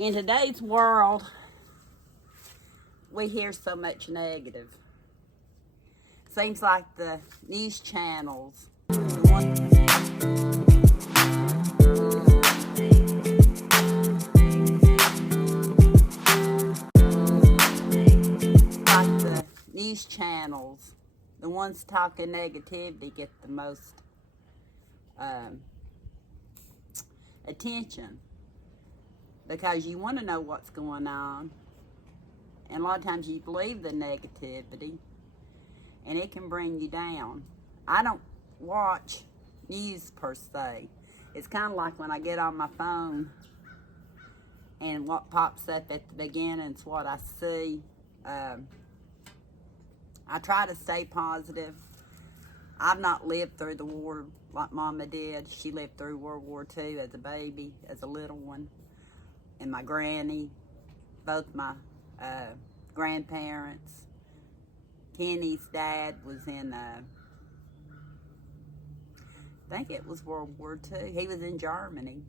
In today's world, we hear so much negative. Seems like the news channels, like the news channels, the ones talking negativity get the most attention, because you want to know what's going on, and a lot of times you believe the negativity and it can bring you down. I don't watch news per se. It's kind of like when I get on my phone and what pops up at the beginning is what I see. I try to stay positive. I've not lived through the war like Mama did. She lived through World War II as a baby, as a little one. And my granny, both my grandparents. Kenny's dad was in, I think it was World War II. He was in Germany.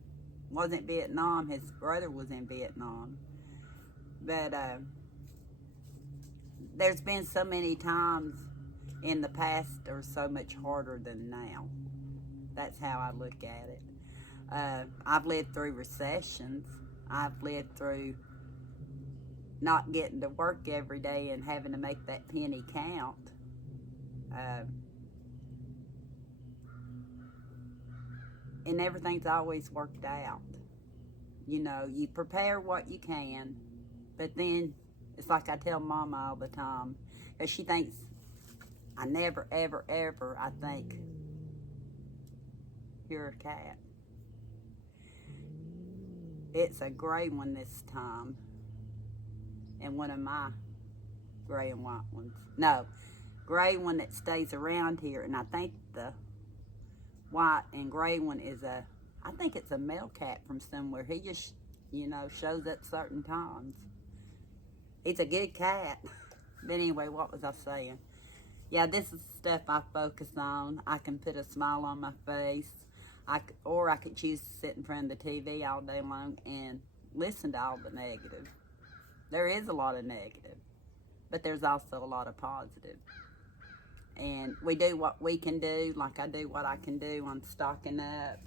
Wasn't Vietnam. His brother was in Vietnam. But there's been so many times in the past that are so much harder than now. That's how I look at it. I've lived through recessions. I've lived through not getting to work every day and having to make that penny count. And everything's always worked out. You know, you prepare what you can, but then it's like I tell Mama all the time, because she thinks I never, ever, ever, I think, you're a cat. It's a gray one this time, and one of my gray and white ones. No, gray one that stays around here, and I think the white and gray one is I think it's a male cat from somewhere. He just, you know, shows up certain times. He's a good cat. But anyway, what was I saying? Yeah, this is stuff I focus on. I can put a smile on my face. Or I could choose to sit in front of the TV all day long and listen to all the negative. There is a lot of negative, but there's also a lot of positive. And we do what we can do, like I do what I can do. I'm stocking up,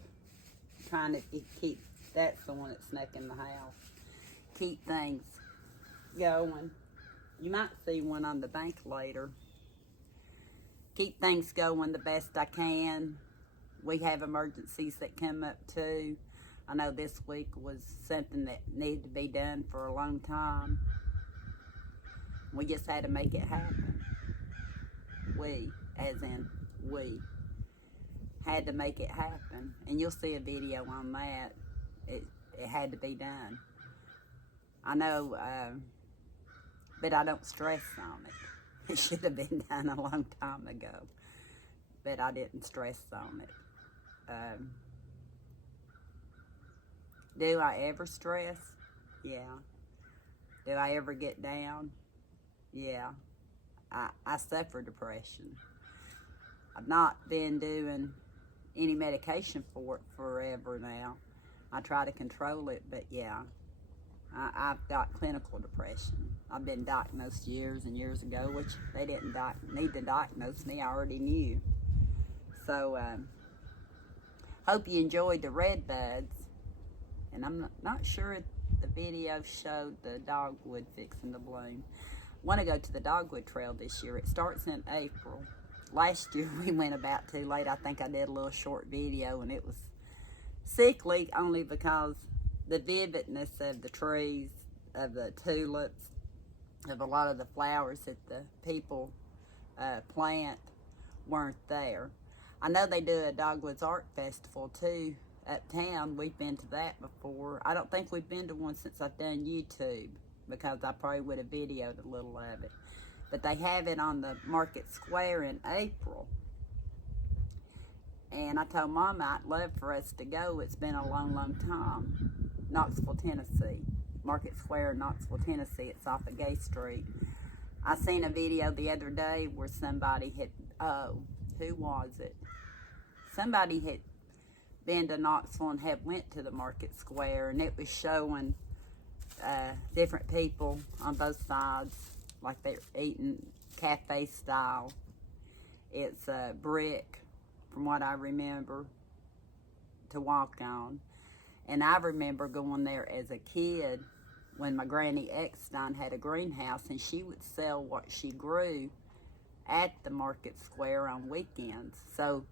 trying to keep, that's the one that snuck in the house. Keep things going. You might see one on the bank later. Keep things going the best I can. We have emergencies that come up too. I know this week was something that needed to be done for a long time. We just had to make it happen. We, as in we, had to make it happen. And you'll see a video on that. It had to be done. I know, but I don't stress on it. It should have been done a long time ago. But I didn't stress on it. Do I ever stress? Yeah. Do I ever get down? Yeah. I suffer depression. I've not been doing any medication for it forever now. I try to control it, but yeah. I've got clinical depression. I've been diagnosed years and years ago, which they didn't need to diagnose me. I already knew. So, hope you enjoyed the red buds. And I'm not sure if the video showed the dogwood fixing to bloom. I want to go to the dogwood trail this year. It starts in April. Last year we went about too late. I think I did a little short video, and it was sickly only because the vividness of the trees, of the tulips, of a lot of the flowers that the people plant weren't there. I know they do a Dogwoods Art Festival too uptown. We've been to that before. I don't think we've been to one since I've done YouTube, because I probably would have videoed a little of it. But they have it on the Market Square in April. And I told Mama I'd love for us to go. It's been a long, long time. Knoxville, Tennessee. Market Square in Knoxville, Tennessee. It's off of Gay Street. I seen a video the other day where somebody had, who was it? Somebody had been to Knoxville and had went to the Market Square, and it was showing different people on both sides, like they're eating cafe style. It's brick, from what I remember, to walk on. And I remember going there as a kid when my Granny Eckstein had a greenhouse, and she would sell what she grew at the market square on weekends. So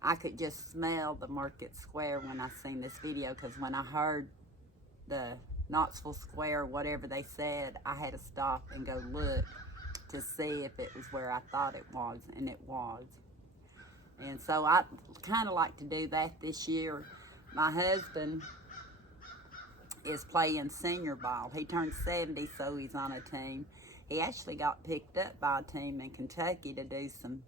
I could just smell the market square when I seen this video, because when I heard the Knoxville Square, whatever they said, I had to stop and go look to see if it was where I thought it was, and it was. And so I kind of like to do that this year. My husband is playing senior ball. He turned 70, so he's on a team. He actually got picked up by a team in Kentucky to do some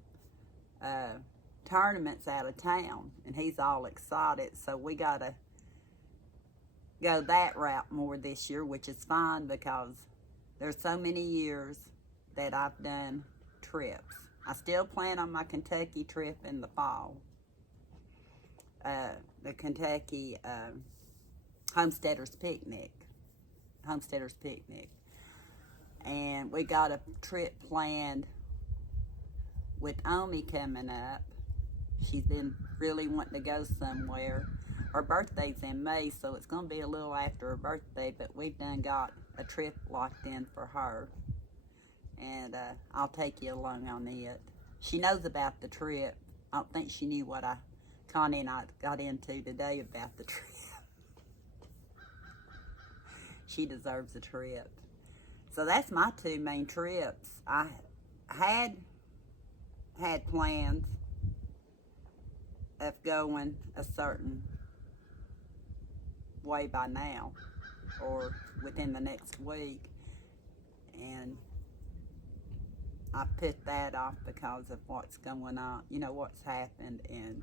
tournaments out of town, and he's all excited. So we got to go that route more this year, which is fine, because there's so many years that I've done trips. I still plan on my Kentucky trip in the fall. The Kentucky Homesteaders Picnic. And we got a trip planned with Omi coming up. She's been really wanting to go somewhere. Her birthday's in May, so it's going to be a little after her birthday, but we've done got a trip locked in for her. And I'll take you along on it. She knows about the trip. I don't think she knew what Connie and I got into today about the trip. She deserves a trip. So that's my two main trips. I had plans of going a certain way by now, or within the next week, and I put that off because of what's going on, what's happened, and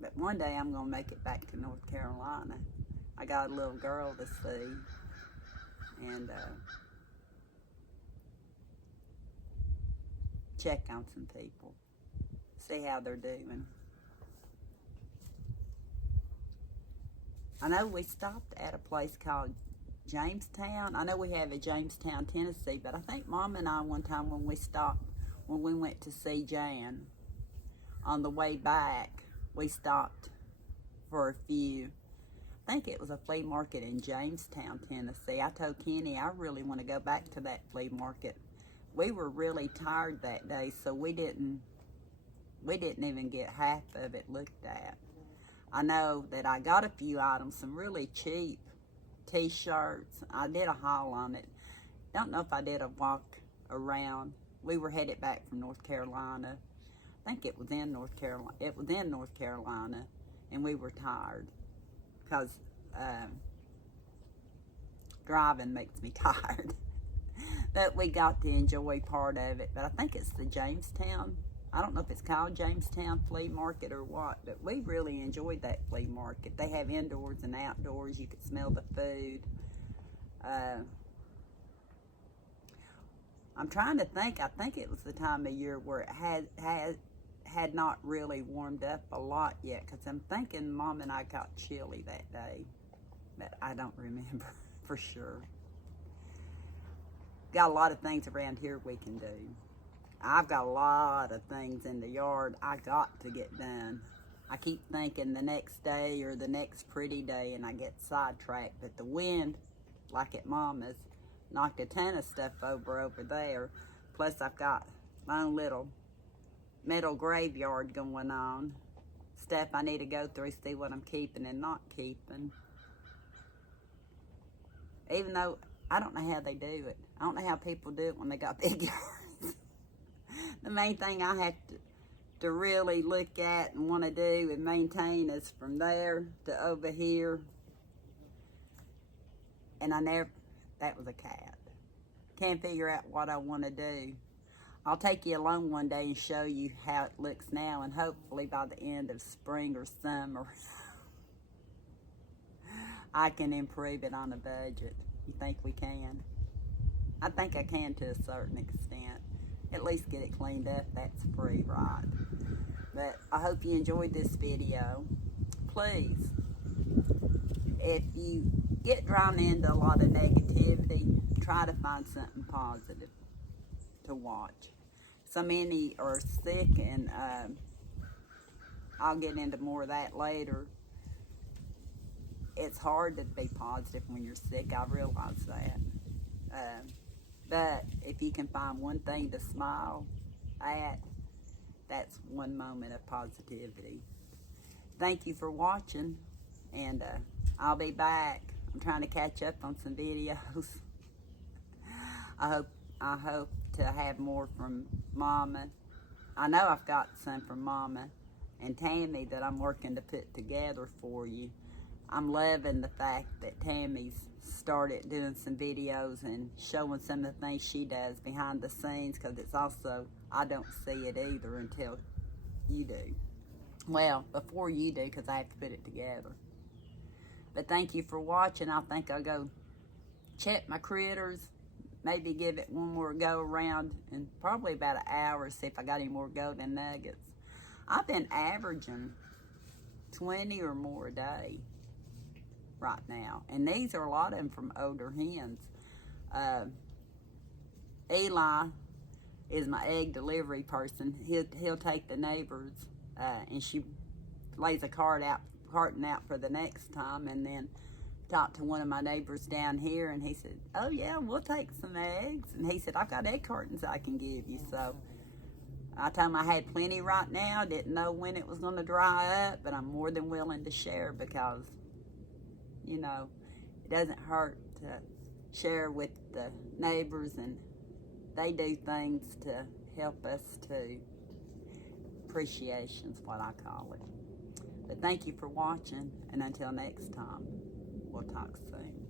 but one day I'm going to make it back to North Carolina. I got a little girl to see, and check on some people, see how they're doing. I know we stopped at a place called Jamestown. I know we have a Jamestown, Tennessee, but I think Mom and I one time when we went to see Jan, on the way back, we stopped for a few. I think it was a flea market in Jamestown, Tennessee. I told Kenny I really want to go back to that flea market. We were really tired that day, so we didn't even get half of it looked at. I know that I got a few items, some really cheap t-shirts. I did a haul on it. Don't know if I did a walk around. We were headed back from North Carolina. I think it was in North Carolina. It was in North Carolina, and we were tired because driving makes me tired. But we got to enjoy part of it. But I think it's the Jamestown. I don't know if it's called Jamestown Flea Market or what, but we really enjoyed that flea market. They have indoors and outdoors. You could smell the food. I'm trying to think. I think it was the time of year where it had not really warmed up a lot yet, because I'm thinking Mom and I got chilly that day, but I don't remember for sure. Got a lot of things around here we can do. I've got a lot of things in the yard I got to get done. I keep thinking the next day or the next pretty day, and I get sidetracked, but the wind, like at Mama's, knocked a ton of stuff over there. Plus I've got my own little metal graveyard going on. Stuff I need to go through, see what I'm keeping and not keeping. Even though I don't know how they do it. I don't know how people do it when they got big yards. The main thing I have to really look at and want to do and maintain is from there to over here. And that was a cat. Can't figure out what I want to do. I'll take you along one day and show you how it looks now, and hopefully by the end of spring or summer, I can improve it on a budget. You think we can? I think I can to a certain extent. At least get it cleaned up. That's free, right? But I hope you enjoyed this video. Please if you get drawn into a lot of negativity, try to find something positive to watch. So many are sick, and I'll get into more of that later. It's hard to be positive when you're sick. I realize that. But if you can find one thing to smile at, that's one moment of positivity. Thank you for watching, and I'll be back. I'm trying to catch up on some videos. I hope to have more from Mama. I know I've got some from Mama and Tammy that I'm working to put together for you. I'm loving the fact that Tammy's started doing some videos and showing some of the things she does behind the scenes, because it's also, I don't see it either until you do. Well, before you do, because I have to put it together. But thank you for watching. I think I'll go check my critters, maybe give it one more go around in probably about an hour, see if I got any more golden nuggets. I've been averaging 20 or more a day right now, and these are a lot of them from older hens. Eli is my egg delivery person. He'll take the neighbors, and she lays a carton out for the next time, and then talked to one of my neighbors down here, and he said, oh yeah, we'll take some eggs. And he said, I've got egg cartons I can give you. So I told him I had plenty right now, didn't know when it was going to dry up, but I'm more than willing to share, because you know, it doesn't hurt to share with the neighbors, and they do things to help us too. Appreciation's what I call it. But thank you for watching, and until next time, we'll talk soon.